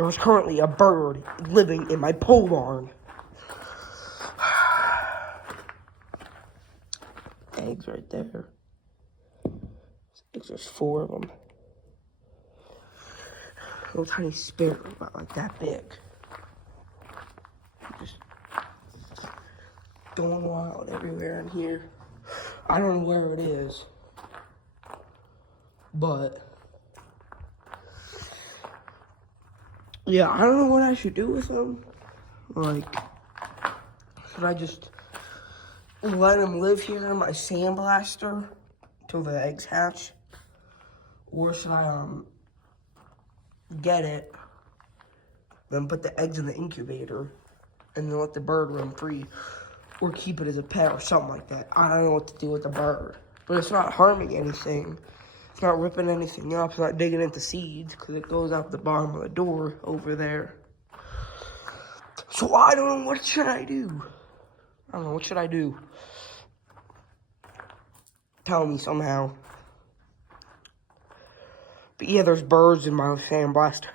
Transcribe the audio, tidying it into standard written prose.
There's currently a bird living in my pole barn. Eggs right there. There's 4 of them. Little tiny sparrow about like that big. Just going wild everywhere in here. I don't know where it is, but yeah, I don't know what I should do with them. Like, should I just let them live here in my sandblaster till the eggs hatch? Or should I get it, then put the eggs in the incubator, and then let the bird run free? Or keep it as a pet or something like that. I don't know what to do with the bird. But it's not harming anything. It's not ripping anything up. It's not digging into seeds because it goes out the bottom of the door over there. So I don't know, what should I do? I don't know, what should I do? Tell me somehow. But yeah, there's birds in my sandblaster